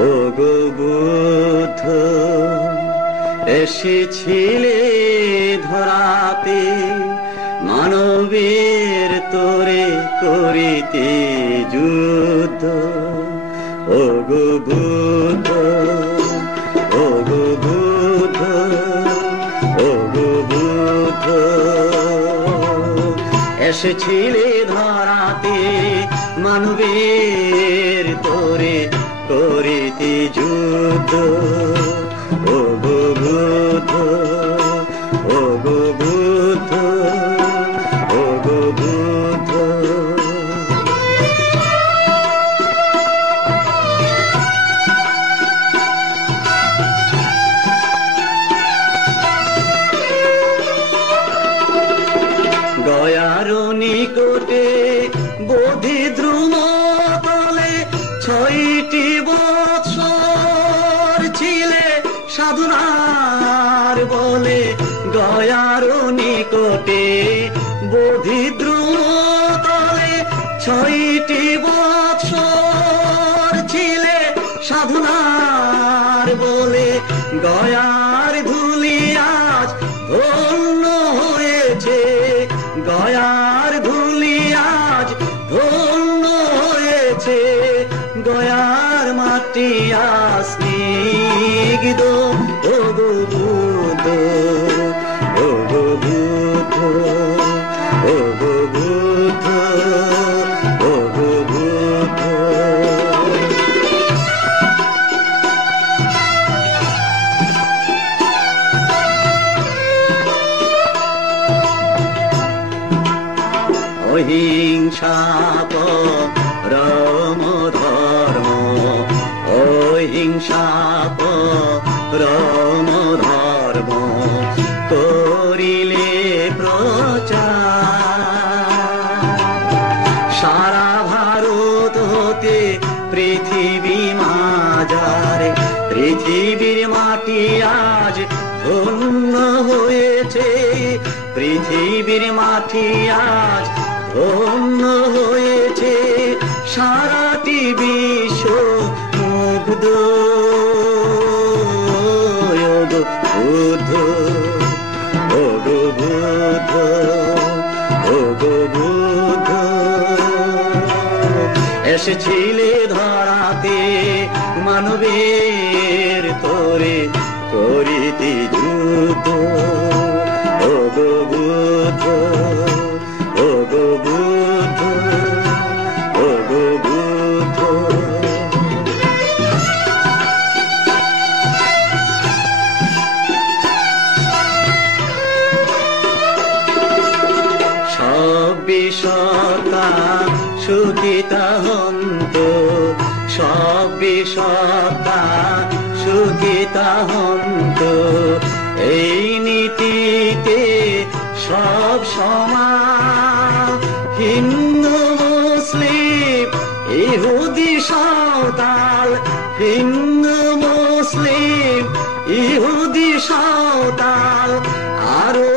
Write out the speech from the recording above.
ওগো বুদ্ধ এসেছিলে ধরাতে, মানবের তোরে করিতে যুদ্ধ। ওগো বুদ্ধ, ওগো বুদ্ধ, ওগো বুদ্ধ এসেছিলে ধরাতে, মানবের তোরে করিতে যুদ্ধ। ওগো বুদ্ধ, ওগো বুদ্ধ, ওগো বুদ্ধ। গয়ার নিকটে বোধি দ্রুম তলে 6টি বৎসর ছিলে সাধনার বলে। গয়ার নিকটে বোধি দ্রুম তলে 6টি বৎসর ছিলে সাধনার বলে। গয়ার ধুলি আজ ধন্য হয়েছে, গয়ার ধুলি আজ ধন্য হয়েছে। গয়ার মাটি আজ স্নিগ্ধ। ওগো বুদ্ধ, ওগো বুদ্ধ, ওগো বুদ্ধ, ওগো বুদ্ধ। অহিংসা পরম ধর্ম, অহিংসা পরম ধর্ম করিলে প্রচার। সারা ভারত হতে পৃথিবী মাঝারে, পৃথিবীর মাটি আজ ধন্য হয়েছে। পৃথিবীর মাটি আজ ধন্য হয়েছে। সারাটি বিশ্ব মুগ্ধ। ওগো বুদ্ধ, ওগো বুদ্ধ, ওগো বুদ্ধ এসেছিলে ধরাতে, মানবের তোরে করিতে যুদ্ধ। ওগো বুদ্ধ, ওগো বুদ্ধ, ওগো বুদ্ধ। সব বিষতা সুখিতা হন্ত, সব বিষতা সুখিতা হন্ত। এই নীতিতে সব সমান, হিন্দু মুসলিম ইহুদি সাঁওতাল, হিন্দু মুসলিম ইহুদি সাঁওতাল। আরো